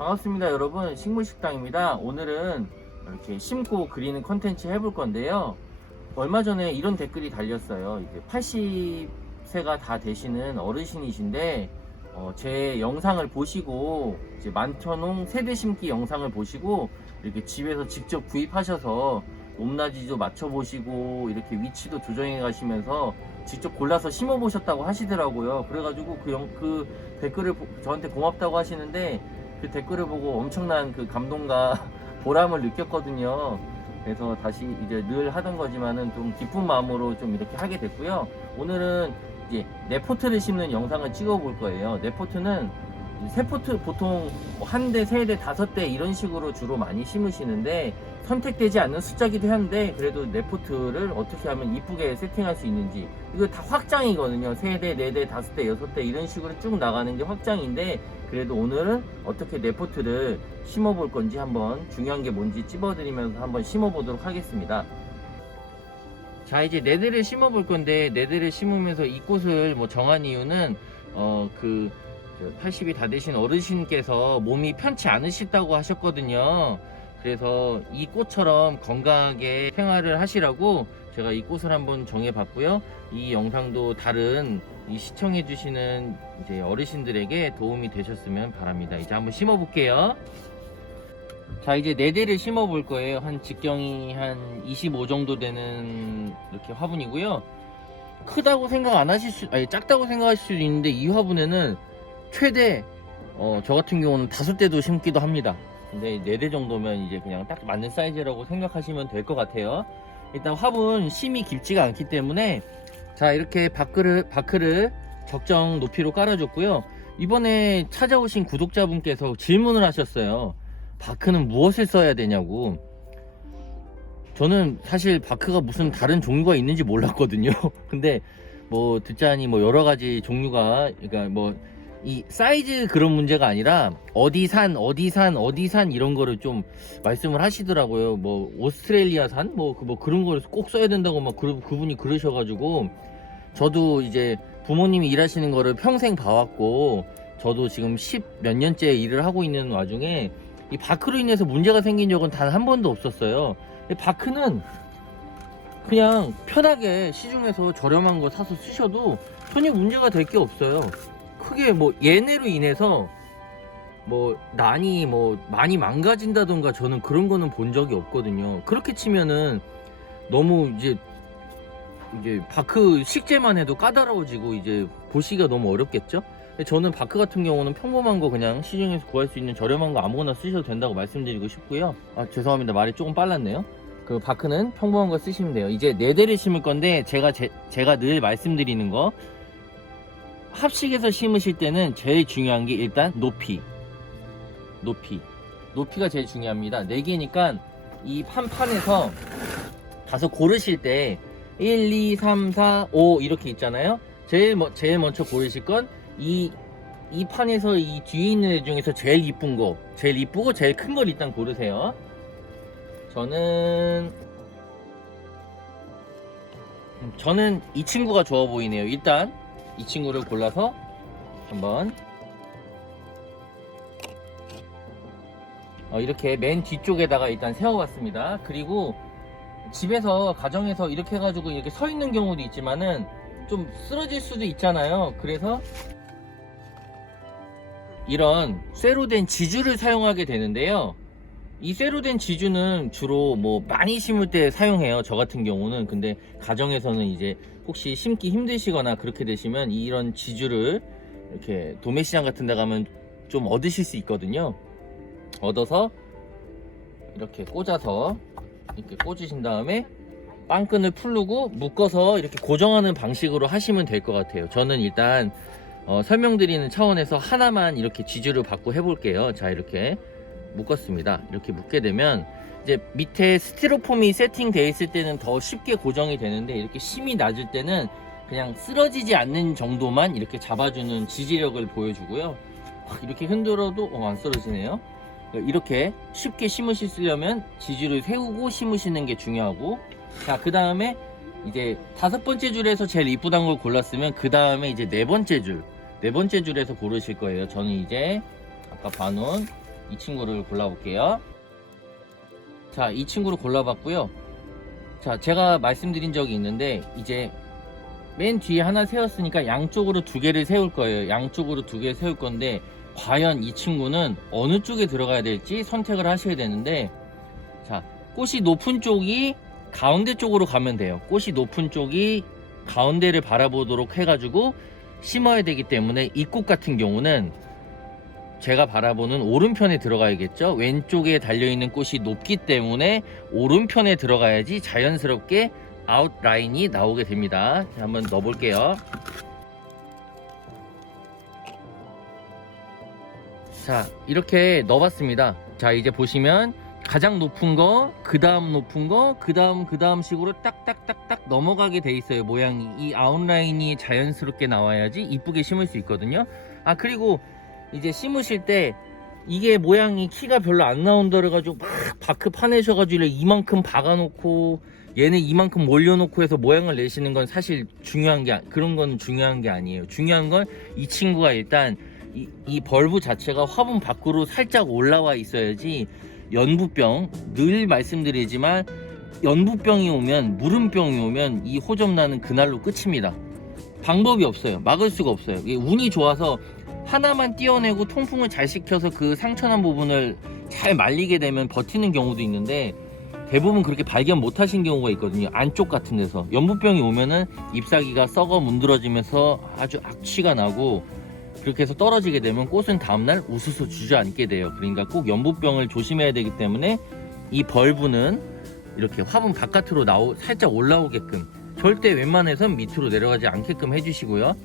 반갑습니다 여러분, 식물식당입니다. 오늘은 이렇게 심고 그리는 컨텐츠 해볼 건데요. 얼마 전에 이런 댓글이 달렸어요. 이제 80세가 다 되시는 어르신이신데 제 영상을 보시고 이제 만천홍 세대 심기 영상을 보시고 이렇게 집에서 직접 구입하셔서 높낮이도 맞춰보시고 이렇게 위치도 조정해 가시면서 직접 골라서 심어 보셨다고 하시더라고요. 그래가지고 그 댓글을 저한테 고맙다고 하시는데, 그 댓글을 보고 엄청난 그 감동과 보람을 느꼈거든요. 그래서 다시 이제 늘 하던 거지만은 좀 기쁜 마음으로 좀 이렇게 하게 됐고요. 오늘은 이제 네포트를 심는 영상을 찍어 볼 거예요. 네포트는 세포트 보통 한 대, 세 대, 다섯 대 이런 식으로 주로 많이 심으시는데, 선택되지 않는 숫자기도 한데 그래도 네포트를 어떻게 하면 이쁘게 세팅할 수 있는지, 이거 다 확장이거든요. 세 대, 네 대, 다섯 대, 여섯 대 이런 식으로 쭉 나가는 게 확장인데, 그래도 오늘은 어떻게 네포트를 심어 볼 건지 한번 중요한 게 뭔지 찝어드리면서 한번 심어 보도록 하겠습니다. 자, 이제 네 대를 심어 볼 건데, 네 대를 심으면서 이 꽃을 뭐 정한 이유는 80이 다 되신 어르신께서 몸이 편치 않으시다고 하셨거든요. 그래서 이 꽃처럼 건강하게 생활을 하시라고 제가 이 꽃을 한번 정해 봤고요. 이 영상도 다른 이 시청해 주시는 이제 어르신들에게 도움이 되셨으면 바랍니다. 이제 한번 심어 볼게요. 자, 이제 네 대를 심어 볼 거예요. 한 직경이 한 25 정도 되는 이렇게 화분이고요. 크다고 생각 안 하실 아니 작다고 생각하실 수도 있는데, 이 화분에는 최대 저 같은 경우는 5대도 심기도 합니다. 근데 4대 정도면 이제 그냥 딱 맞는 사이즈라고 생각하시면 될 것 같아요. 일단 화분 심이 깊지가 않기 때문에, 자, 이렇게 바크를 적정 높이로 깔아줬고요. 이번에 찾아오신 구독자분께서 질문을 하셨어요. 바크는 무엇을 써야 되냐고. 저는 사실 바크가 무슨 다른 종류가 있는지 몰랐거든요. 근데 뭐 듣자니 뭐 여러 가지 종류가, 그러니까 뭐 이 사이즈 그런 문제가 아니라 어디산 이런 거를 좀 말씀을 하시더라고요. 뭐 오스트레일리아산 뭐 그런 걸 꼭 써야 된다고 막 그분이 그러셔가지고, 저도 이제 부모님이 일하시는 거를 평생 봐왔고, 저도 지금 10 몇 년째 일을 하고 있는 와중에 이 바크로 인해서 문제가 생긴 적은 단 한 번도 없었어요. 바크는 그냥 편하게 시중에서 저렴한 거 사서 쓰셔도 전혀 문제가 될 게 없어요. 크게 뭐 얘네로 인해서 뭐 난이 뭐 많이 망가진다던가 저는 그런 거는 본 적이 없거든요. 그렇게 치면은 너무 이제 바크 식재만 해도 까다로워지고 이제 보시기가 너무 어렵겠죠? 저는 바크 같은 경우는 평범한 거 그냥 시중에서 구할 수 있는 저렴한 거 아무거나 쓰셔도 된다고 말씀드리고 싶고요. 아, 죄송합니다. 말이 조금 빨랐네요. 그 바크는 평범한 거 쓰시면 돼요. 이제 4대를 심을 건데, 제가 늘 말씀드리는 거, 합식에서 심으실 때는 제일 중요한 게 일단 높이가 제일 중요합니다. 4개니까 이 한 판에서 가서 고르실 때 1, 2, 3, 4, 5 이렇게 있잖아요. 제일 먼저 고르실 건 이 판에서 이 뒤에 있는 애 중에서 제일 이쁘고 제일 큰 걸 일단 고르세요. 저는 이 친구가 좋아 보이네요. 일단 이 친구를 골라서 한번 이렇게 맨 뒤쪽에다가 일단 세워봤습니다. 그리고 집에서 가정에서 이렇게 해가지고 이렇게 서 있는 경우도 있지만은 좀 쓰러질 수도 있잖아요. 그래서 이런 쇠로 된 지주를 사용하게 되는데요. 이 쇠로 된 지주는 주로 뭐 많이 심을 때 사용해요. 저 같은 경우는. 근데 가정에서는 이제 혹시 심기 힘드시거나 그렇게 되시면 이런 지주를 이렇게 도매시장 같은 데 가면 좀 얻으실 수 있거든요. 얻어서 이렇게 꽂아서 이렇게 꽂으신 다음에 빵끈을 풀르고 묶어서 이렇게 고정하는 방식으로 하시면 될 것 같아요. 저는 일단 설명드리는 차원에서 하나만 이렇게 지주를 받고 해볼게요. 자, 이렇게 묶었습니다. 이렇게 묶게 되면 이제 밑에 스티로폼이 세팅되어 있을 때는 더 쉽게 고정이 되는데, 이렇게 심이 낮을 때는 그냥 쓰러지지 않는 정도만 이렇게 잡아주는 지지력을 보여주고요. 이렇게 흔들어도 안 쓰러지네요. 이렇게 쉽게 심으시려면 지지를 세우고 심으시는 게 중요하고, 자, 그 다음에 이제 5번째 줄에서 제일 이쁘단 걸 골랐으면 그 다음에 이제 네 번째 줄에서 고르실 거예요. 저는 이제 아까 봐놓은 이 친구를 골라볼게요. 자, 이 친구를 골라봤고요. 자, 제가 말씀드린 적이 있는데 이제 맨 뒤에 하나 세웠으니까 양쪽으로 두 개를 세울 거예요. 양쪽으로 두 개를 세울 건데 과연 이 친구는 어느 쪽에 들어가야 될지 선택을 하셔야 되는데, 자, 꽃이 높은 쪽이 가운데 쪽으로 가면 돼요. 꽃이 높은 쪽이 가운데를 바라보도록 해가지고 심어야 되기 때문에 이 꽃 같은 경우는 제가 바라보는 오른편에 들어가야겠죠. 왼쪽에 달려있는 꽃이 높기 때문에 오른편에 들어가야지 자연스럽게 아웃라인이 나오게 됩니다. 자, 한번 넣어볼게요. 자, 이렇게 넣어봤습니다. 자, 이제 보시면 가장 높은 거, 그 다음 높은 거, 그 다음 식으로 딱딱딱딱 넘어가게 돼 있어요. 모양이. 이 아웃라인이 자연스럽게 나와야지 이쁘게 심을 수 있거든요. 아, 그리고 이제 심으실 때 이게 모양이 키가 별로 안 나온다 그래가지고 막 바크 파내셔가지고 이만큼 박아놓고 얘는 이만큼 몰려놓고 해서 모양을 내시는 건 사실 그런 건 중요한 게 아니에요. 중요한 건 이 친구가 일단 이 벌브 자체가 화분 밖으로 살짝 올라와 있어야지. 연부병, 늘 말씀드리지만 연부병이 오면, 무름병이 오면 이 호접 나는 그날로 끝입니다. 방법이 없어요. 막을 수가 없어요. 이게 운이 좋아서 하나만 띄어내고 통풍을 잘 시켜서 그 상처난 부분을 잘 말리게 되면 버티는 경우도 있는데, 대부분 그렇게 발견 못 하신 경우가 있거든요. 안쪽 같은 데서 연부병이 오면은 잎사귀가 썩어 문드러지면서 아주 악취가 나고, 그렇게 해서 떨어지게 되면 꽃은 다음날 우수수 주저앉게 돼요. 그러니까 꼭 연부병을 조심해야 되기 때문에 이 벌브는 이렇게 화분 바깥으로 살짝 올라오게끔, 절대 웬만해선 밑으로 내려가지 않게끔 해주시고요.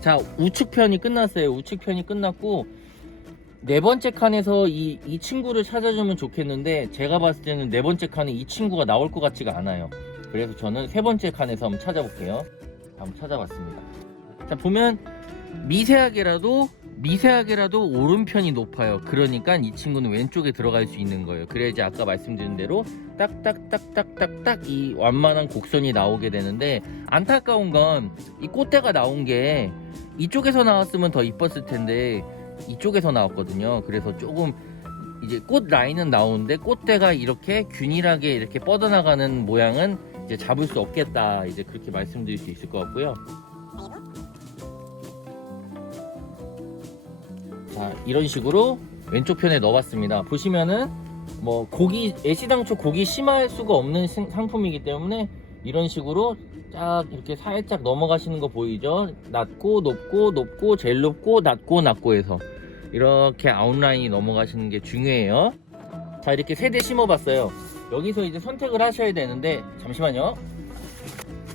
자, 우측편이 끝났어요. 우측편이 끝났고 네 번째 칸에서 이 친구를 찾아주면 좋겠는데, 제가 봤을 때는 네 번째 칸에 이 친구가 나올 것 같지가 않아요. 그래서 저는 세 번째 칸에서 한번 찾아볼게요. 한번 찾아봤습니다. 자, 보면 미세하게라도 오른편이 높아요. 그러니까 이 친구는 왼쪽에 들어갈 수 있는 거예요. 그래야지 아까 말씀드린 대로 딱딱딱딱딱딱 이 완만한 곡선이 나오게 되는데, 안타까운 건 이 꽃대가 나온 게 이쪽에서 나왔으면 더 이뻤을 텐데 이쪽에서 나왔거든요. 그래서 조금 이제 꽃 라인은 나오는데 꽃대가 이렇게 균일하게 이렇게 뻗어나가는 모양은 이제 잡을 수 없겠다, 이제 그렇게 말씀드릴 수 있을 것 같고요. 자, 이런 식으로 왼쪽 편에 넣어봤습니다. 보시면은 뭐 애시당초 고기 심할 수가 없는 상품이기 때문에 이런 식으로 쫙 이렇게 살짝 넘어가시는 거 보이죠? 낮고 높고 높고 제일 높고 낮고 해서 이렇게 아웃라인이 넘어가시는 게 중요해요. 자, 이렇게 세 대 심어봤어요. 여기서 이제 선택을 하셔야 되는데, 잠시만요.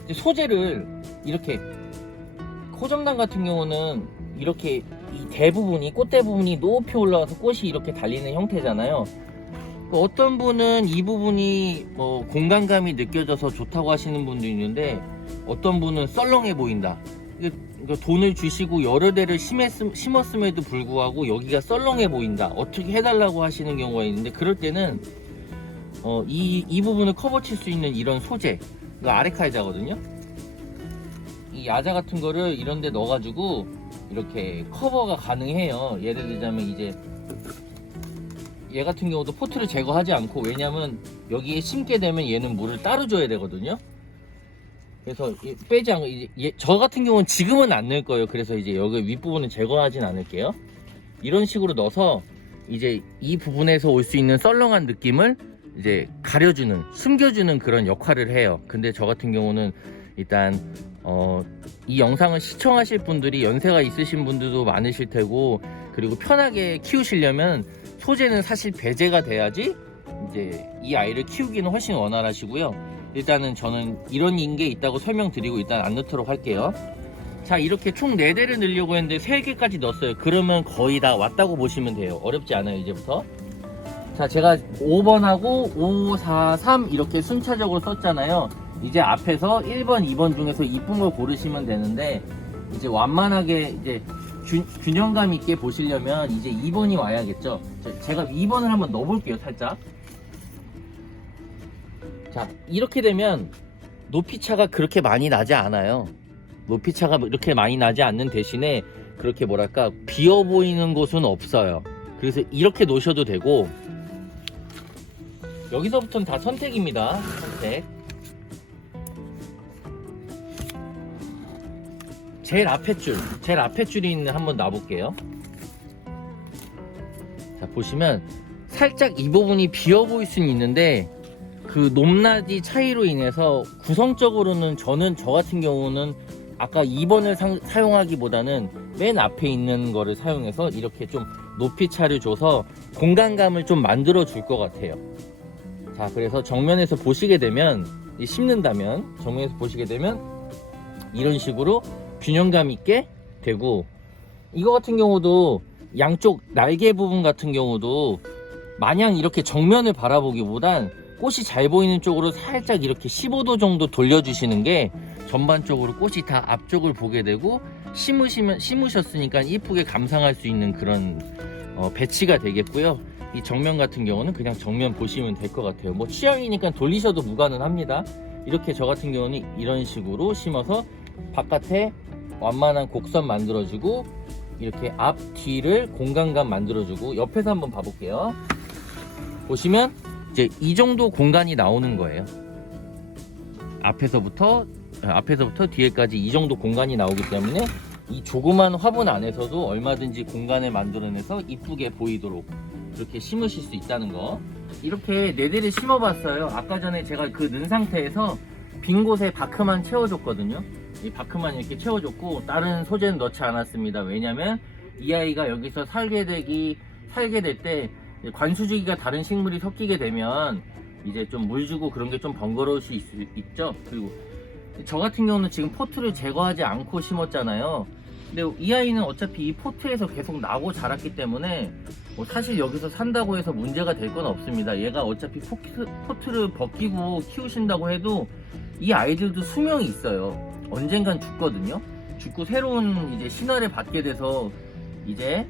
이제 소재를 이렇게, 호접란 같은 경우는 이렇게 이 대부분이, 꽃대 부분이 높이 올라와서 꽃이 이렇게 달리는 형태잖아요. 어떤 분은 이 부분이 뭐 공간감이 느껴져서 좋다고 하시는 분도 있는데, 어떤 분은 썰렁해 보인다, 돈을 주시고 여러 대를 심었음에도 불구하고 여기가 썰렁해 보인다, 어떻게 해달라고 하시는 경우가 있는데, 그럴 때는 이 부분을 커버 칠 수 있는 이런 소재, 아레카이자거든요. 이 야자 같은 거를 이런 데 넣어가지고 이렇게 커버가 가능해요. 예를 들자면 이제 얘 같은 경우도 포트를 제거하지 않고, 왜냐면 여기에 심게 되면 얘는 물을 따로 줘야 되거든요. 그래서 빼지 않고, 저 같은 경우는 지금은 안 넣을 거예요. 그래서 이제 여기 윗부분은 제거하진 않을게요. 이런 식으로 넣어서 이제 이 부분에서 올 수 있는 썰렁한 느낌을 이제 가려주는, 숨겨주는 그런 역할을 해요. 근데 저 같은 경우는 일단 이 영상을 시청하실 분들이 연세가 있으신 분들도 많으실 테고, 그리고 편하게 키우시려면 소재는 사실 배제가 돼야지 이제 이 아이를 키우기는 훨씬 원활하시고요. 일단은 저는 이런 게 있다고 설명드리고 일단 안 넣도록 할게요. 자, 이렇게 총 4대를 넣으려고 했는데 3개까지 넣었어요. 그러면 거의 다 왔다고 보시면 돼요. 어렵지 않아요, 이제부터. 자, 제가 5번하고 5, 4, 3 이렇게 순차적으로 썼잖아요. 이제 앞에서 1번, 2번 중에서 이쁜 걸 고르시면 되는데, 이제 완만하게 이제 균형감 있게 보시려면 이제 2번이 와야겠죠. 제가 2번을 한번 넣어볼게요, 살짝. 자, 이렇게 되면 높이차가 그렇게 많이 나지 않아요. 높이차가 이렇게 많이 나지 않는 대신에 그렇게 뭐랄까 비어 보이는 곳은 없어요. 그래서 이렇게 놓으셔도 되고, 여기서부터는 다 선택입니다. 선택. 제일 앞에 줄이 있는 한번 놔볼게요. 자, 보시면 살짝 이 부분이 비어 보일 수는 있는데, 그 높낮이 차이로 인해서 구성적으로는 저 같은 경우는 아까 2번을 사용하기보다는 맨 앞에 있는 거를 사용해서 이렇게 좀 높이 차를 줘서 공간감을 좀 만들어 줄 것 같아요. 자, 그래서 정면에서 보시게 되면, 심는다면 정면에서 보시게 되면 이런 식으로 균형감 있게 되고, 이거 같은 경우도 양쪽 날개 부분 같은 경우도 마냥 이렇게 정면을 바라보기보단 꽃이 잘 보이는 쪽으로 살짝 이렇게 15도 정도 돌려주시는 게 전반적으로 꽃이 다 앞쪽을 보게 되고, 심으셨으니까 이쁘게 감상할 수 있는 그런 배치가 되겠고요. 이 정면 같은 경우는 그냥 정면 보시면 될 것 같아요. 뭐 취향이니까 돌리셔도 무관은 이렇게 저 같은 경우는 이런 식으로 심어서 바깥에 완만한 곡선 만들어주고, 이렇게 앞 뒤를 공간감 만들어주고, 옆에서 한번 봐볼게요. 보시면 이제 이 정도 공간이 나오는 거예요. 앞에서부터 뒤에까지 이 정도 공간이 나오기 때문에 이 조그만 화분 안에서도 얼마든지 공간을 만들어내서 이쁘게 보이도록 이렇게 심으실 수 있다는 거. 이렇게 4대를 심어봤어요. 아까 전에 제가 그 넣은 상태에서 빈 곳에 바크만 채워줬거든요. 이 바크만 이렇게 채워줬고 다른 소재는 넣지 않았습니다. 왜냐면 이 아이가 여기서 살게 될 때 관수지기가 다른 식물이 섞이게 되면 이제 좀 물 주고 그런 게 좀 번거로울 수 있죠. 그리고 저 같은 경우는 지금 포트를 제거하지 않고 심었잖아요. 근데 이 아이는 어차피 이 포트에서 계속 나고 자랐기 때문에 뭐 사실 여기서 산다고 해서 문제가 될 건 없습니다. 얘가 어차피 포트를 벗기고 키우신다고 해도 이 아이들도 수명이 있어요. 언젠간 죽거든요. 죽고 새로운 이제 신화를 받게 돼서 이제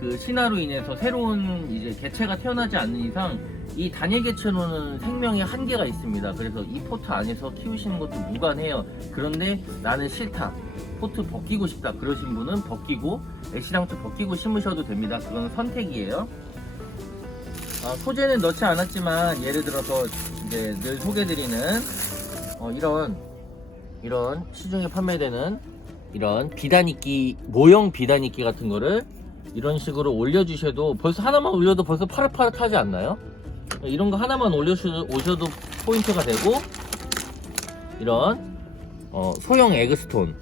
그 신화로 인해서 새로운 이제 개체가 태어나지 않는 이상 이 단일 개체로는 생명의 한계가 있습니다. 그래서 이 포트 안에서 키우시는 것도 무관해요. 그런데 나는 싫다, 포트 벗기고 싶다 그러신 분은 벗기고 애쉬랑초 벗기고 심으셔도 됩니다. 그건 선택이에요. 소재는 넣지 않았지만 예를 들어서 이제 늘 소개드리는 이런 시중에 판매되는 이런 비단이끼, 모형 비단이끼 같은 거를 이런 식으로 올려주셔도, 벌써 하나만 올려도 벌써 파릇파릇하지 않나요? 이런 거 하나만 올려오셔도 포인트가 되고, 이런 소형 에그스톤을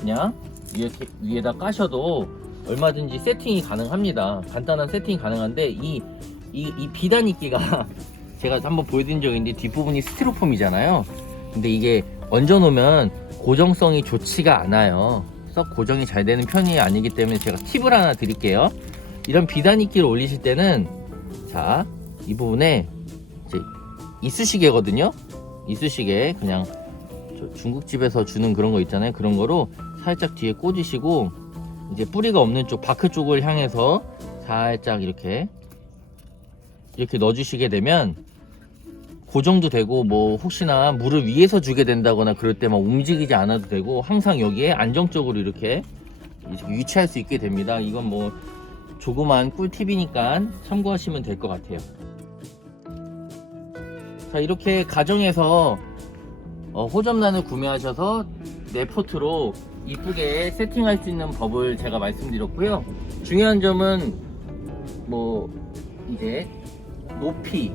그냥 이렇게 위에다 까셔도 얼마든지 세팅이 가능합니다. 간단한 세팅이 가능한데 이 비단이끼가 제가 한번 보여드린 적이 있는데 뒷부분이 스티로폼이잖아요. 근데 이게 얹어놓으면 고정성이 좋지가 않아요. 썩 고정이 잘 되는 편이 아니기 때문에 제가 팁을 하나 드릴게요. 이런 비단이끼를 올리실 때는, 자, 이 부분에 이제 이쑤시개거든요. 이쑤시개 그냥 중국집에서 주는 그런 거 있잖아요. 그런 거로 살짝 뒤에 꽂으시고, 이제 뿌리가 없는 쪽 바크 쪽을 향해서 살짝 이렇게 넣어주시게 되면 고정도 되고, 뭐 혹시나 물을 위에서 주게 된다거나 그럴 때 막 움직이지 않아도 되고, 항상 여기에 안정적으로 이렇게 위치할 수 있게 됩니다. 이건 뭐 조그만 꿀팁이니까 참고하시면 될 것 같아요. 자, 이렇게 가정에서 호접란을 구매하셔서 내 포트로 이쁘게 세팅할 수 있는 법을 제가 말씀드렸고요. 중요한 점은 뭐 이제 높이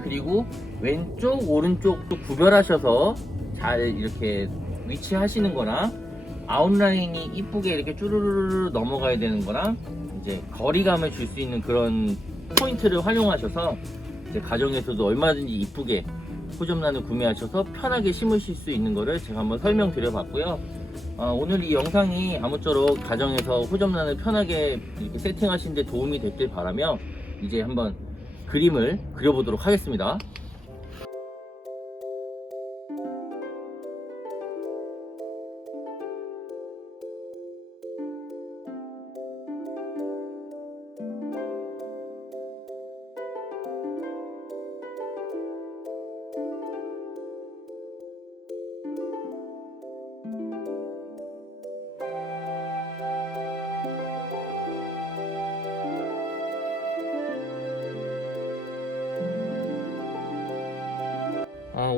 그리고 왼쪽 오른쪽도 구별하셔서 잘 이렇게 위치하시는 거랑, 아웃라인이 이쁘게 이렇게 쭈루루루 넘어가야 되는 거랑, 이제 거리감을 줄 수 있는 그런 포인트를 활용하셔서 이제 가정에서도 얼마든지 이쁘게 호접란을 구매하셔서 편하게 심으실 수 있는 거를 제가 한번 설명드려 봤고요. 오늘 이 영상이 아무쪼록 가정에서 호접란을 편하게 이렇게 세팅하시는 데 도움이 됐길 바라며 이제 한번 그림을 그려보도록 하겠습니다.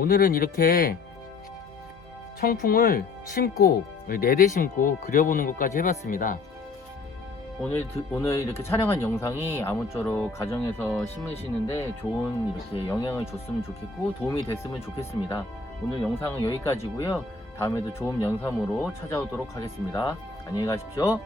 오늘은 이렇게 청풍을 심고 4대 심고 그려보는 것까지 해봤습니다. 오늘 이렇게 촬영한 영상이 아무쪼록 가정에서 심으시는데 좋은 이렇게 영향을 줬으면 좋겠고 도움이 됐으면 좋겠습니다. 오늘 영상은 여기까지고요. 다음에도 좋은 영상으로 찾아오도록 하겠습니다. 안녕히 가십시오.